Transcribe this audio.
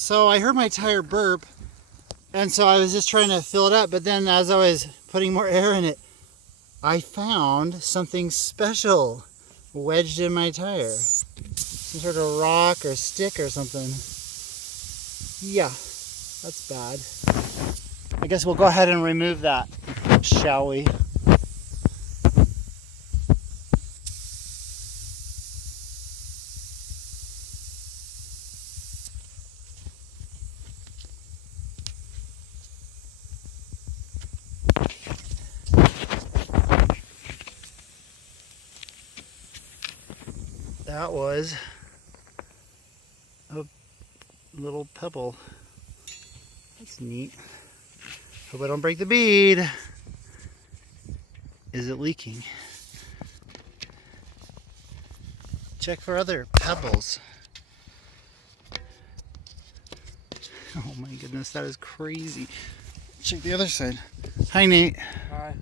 So I heard my tire burp, and so I was just trying to fill it up, but then as I was putting more air in it, I found something special wedged in my tire. Some sort of rock or stick or something. Yeah, that's bad. I guess we'll go ahead and remove that, shall we? That was a little pebble. That's neat. Hope I don't break the bead. Is it leaking? Check for other pebbles. Oh my goodness, that is crazy. Check the other side. Hi, Nate. Hi.